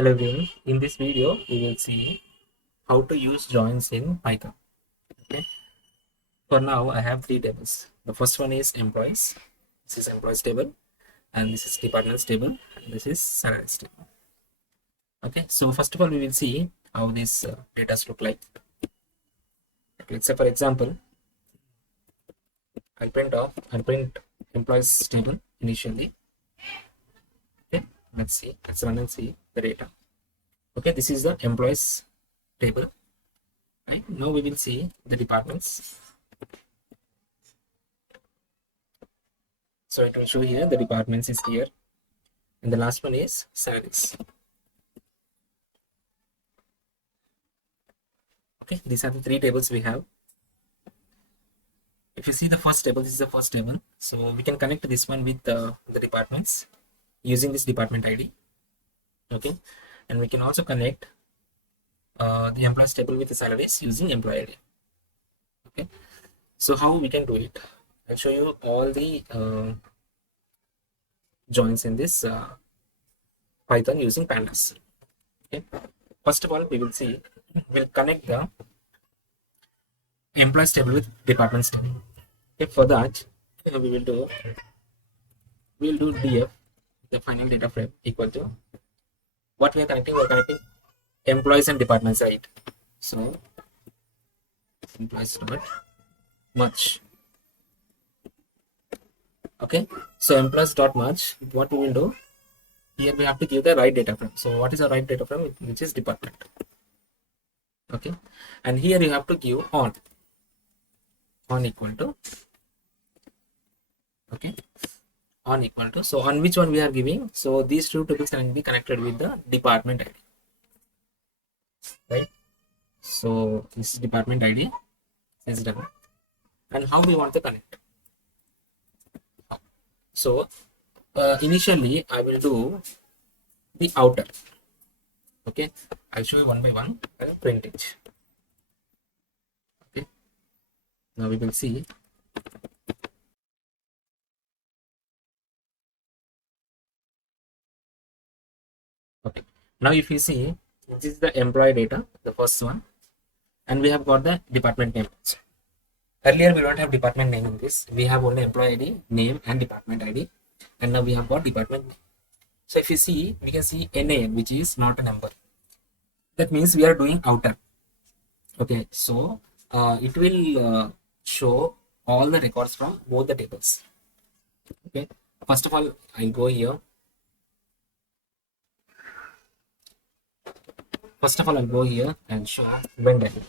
Hello everyone. In this video, we will see how to use joins in Python. Okay. For now, I have three tables. The first one is employees. This is employees table, and this is departments table, and this is salaries table. Okay. So first of all, we will see how these data look like. Let's say, for example, I'll print employees table initially. Okay. Let's see. Let's run and see the data. Okay. This is the employees table. Right. Now we will see the departments. So it will show here the departments is here, and the last one is salaries. Okay, these are the three tables we have. If you see the first table, this is the first table. So we can connect this one with the departments using this department ID. Okay, and we can also connect the employees table with the salaries using employee ID. Okay, so how we can do it? I'll show you all the joins in this Python using Pandas. Okay, first of all, we'll connect the employees table with departments table. Okay, for that, we'll do df, the final data frame, equal to what we are connecting. We're connecting employees and departments, right? So employees dot merge. Okay, so employees dot merge. What we will do here, we have to give the right data frame. So what is the right data frame? Which is department. Okay, and here you have to give on equal to, okay, on equal to. So on which one we are giving? So these two tables can be connected with the department ID, right? So this is department ID is done. And how we want to connect? So initially I will do the outer. Okay, I'll show you one by one and print it. Okay, now we will see. Okay, now if you see, this is the employee data, the first one, and we have got the department name. Earlier we don't have department name in this. We have only employee ID, name, and department ID, and now we have got department name. So if you see, we can see NA, which is not a number. That means we are doing outer. Okay, so it will show all the records from both the tables. Okay, first of all, I'll go here. First of all, I'll go here and show Venn diagram.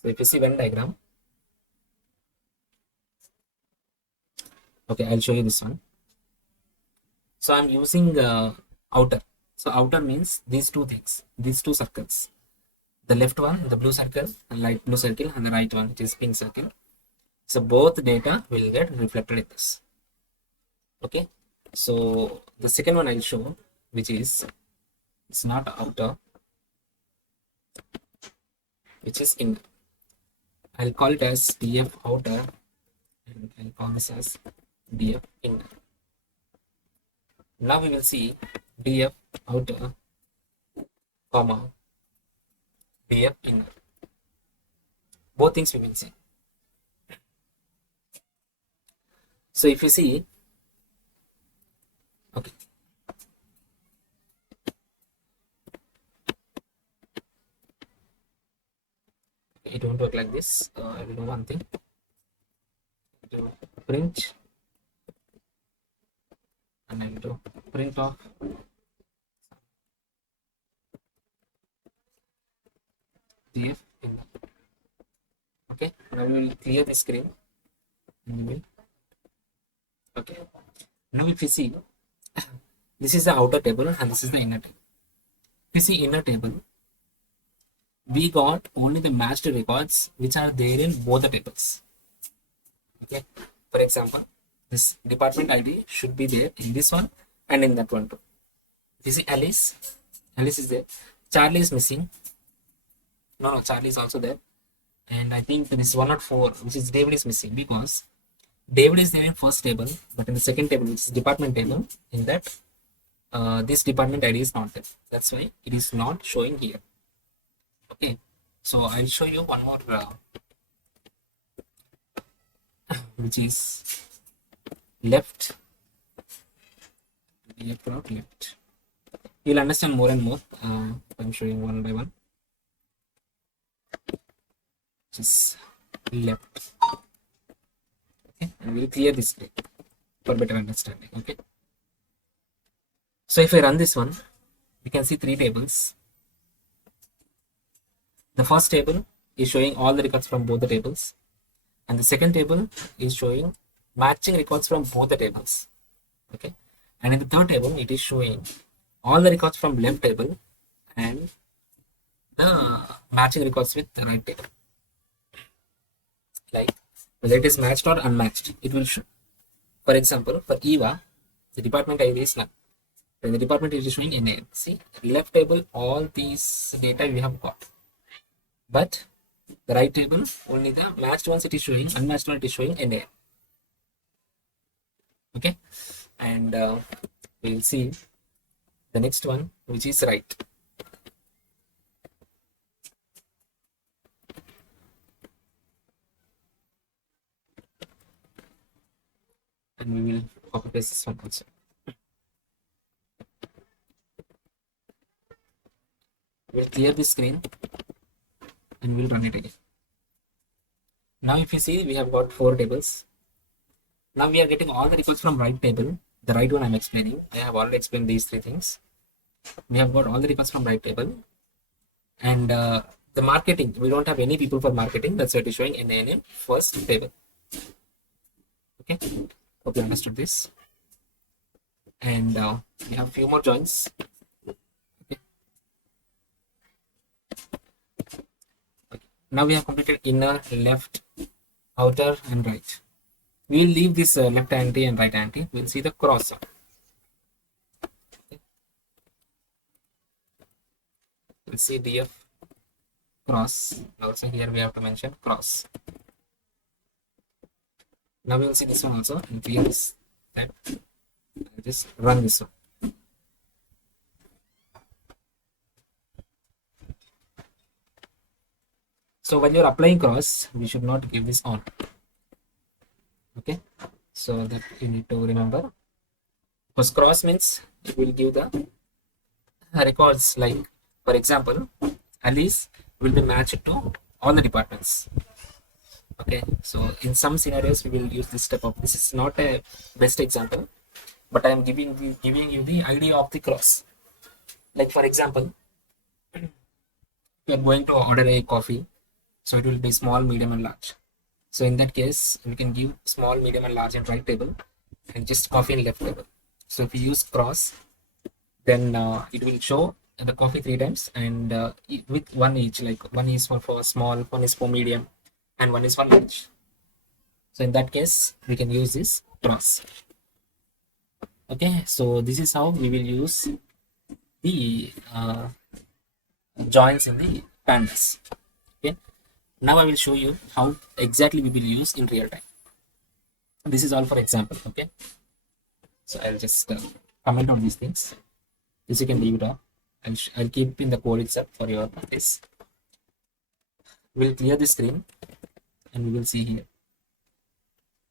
So if you see Venn diagram, okay, I'll show you this one. So I'm using outer. So outer means these two things, these two circles. The left one, the blue circle, and light blue circle, and the right one, which is pink circle. So both data will get reflected in this. Okay. So the second one I'll show, which is, it's not outer, which is inner. I'll call it as df outer, and I'll call this as df inner. Now we will see df outer, comma, df inner. Both things we will see. So if you see, okay, it won't work like this. I will do one thing. Do print, and I will do print of df inner. Okay, now we will clear the screen. And we will, okay, now if you see, this is the outer table and this is the inner table. If you see inner table, we got only the matched records which are there in both the tables. Okay, for example, this department ID should be there in this one and in that one too. If you see Alice is there. Charlie is missing. No, Charlie is also there. And I think this 104, which is David, is missing because David is there in first table, but in the second table, which is department table, in that this department ID is not there. That's why it is not showing here. Okay, so I'll show you one more, which is left. Left. You'll understand more and more. I'm showing one by one. Just left. Okay, and we'll clear this screen for better understanding. Okay, so if I run this one, you can see 3 tables. The first table is showing all the records from both the tables, and the second table is showing matching records from both the tables. Okay, and in the third table, it is showing all the records from left table and the matching records with the right table, like whether it is matched or unmatched, it will show. For example, for EVA, the department ID is none. When the department is showing NA, see, left table, all these data we have got, but the right table, only the matched ones it is showing, unmatched one it is showing NA. Okay, and we'll see the next one, which is right. And we will copy paste this one also. We'll clear the screen and we'll run it again. Now if you see, we have got 4 tables. Now we are getting all the records from right table. The right one I'm explaining. I have already explained these 3 things. We have got all the records from right table. And the marketing, we don't have any people for marketing. That's why it is showing NANM first table. Okay, hope you understood this. And we have few more joins. Okay. Now we have completed inner, left, outer, and right. We will leave this left anti and right anti. We'll see the cross. Okay. We'll see DF cross. Also here we have to mention cross. Now we will see this one also, and clear this tab. I'll just run this one. So when you're applying cross, we should not give this on. Okay, so that you need to remember. Because cross means it will give the records, like for example, Alice will be matched to all the departments. Okay, so in some scenarios we will use this step of, this is not a best example, but I am giving you the idea of the cross. Like for example, you are going to order a coffee, so it will be small, medium, and large. So in that case, we can give small, medium, and large in right table, and just coffee in left table. So if you use cross, then it will show the coffee 3 times, and with one each, like one is for small, one is for medium, and one is for large. So in that case, we can use this cross. Okay, so this is how we will use the joins in the pandas. Okay, now I will show you how exactly we will use in real time. This is all for example. Okay, so I'll just comment on these things. This you can leave it off. I'll keep in the code itself for your practice. We'll clear the screen and we will see here.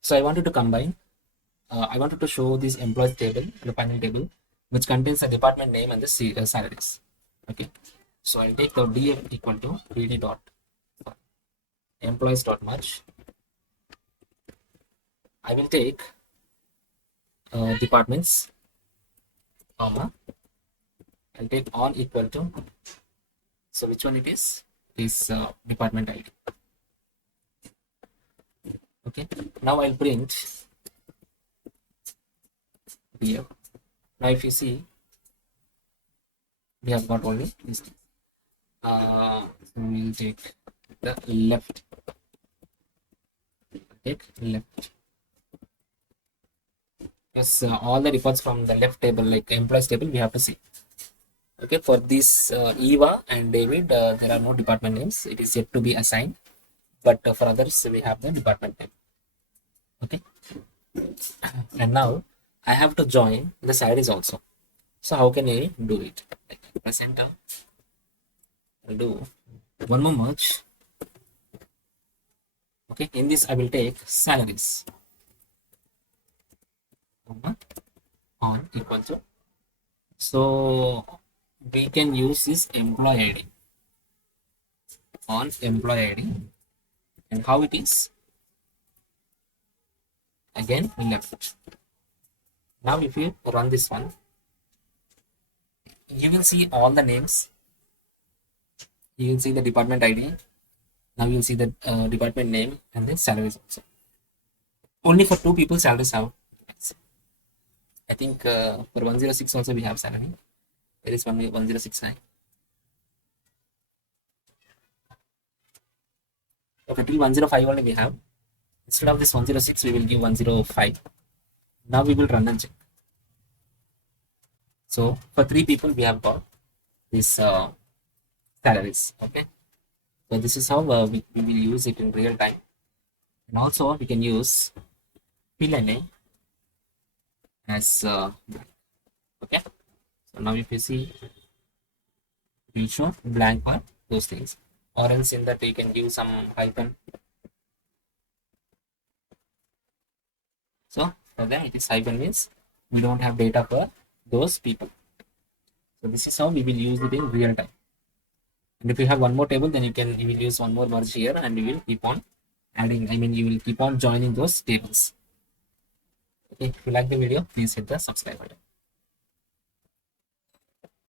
So I wanted to combine. I wanted to show this employees table, the panel table, which contains the department name and the salaries. Okay, so I'll take the df equal to pd dot employees dot merge. I will take departments, comma. I'll take on equal to, so which one it is? Is department ID. Okay, now I'll print here. Now if you see, we have got only this. So we'll take the left. Take left. Yes, all the records from the left table, like employees table, we have to see. Okay, for this Eva and David, there are no department names. It is yet to be assigned, but for others, we have the department name. Okay, and now I have to join the salaries also. So how can I do it? Like press enter. I'll do one more merge. Okay, in this I will take salaries. On equal to. So we can use this employee ID on employee ID, and how it is again left. Now if you run this one, you will see all the names. You will see the department ID. Now you will see the department name and the salaries also. Only for 2 people salaries have. I think for 106 also we have salary. There is 1069. Okay, till 105 only we have. Instead of this 106, we will give 105. Now we will run and check. So for 3 people we have got this salaries. Okay, so this is how we will use it in real time, and also we can use PLNA as okay. So now if you see, we will show blank for those things, or else in that you can give some hyphen. So for them it is hyphen means we don't have data for those people. So this is how we will use it in real time. And if you have one more table, then you will use one more merge here, and you will keep on adding. I mean, you will keep on joining those tables. Okay, if you like the video, please hit the subscribe button.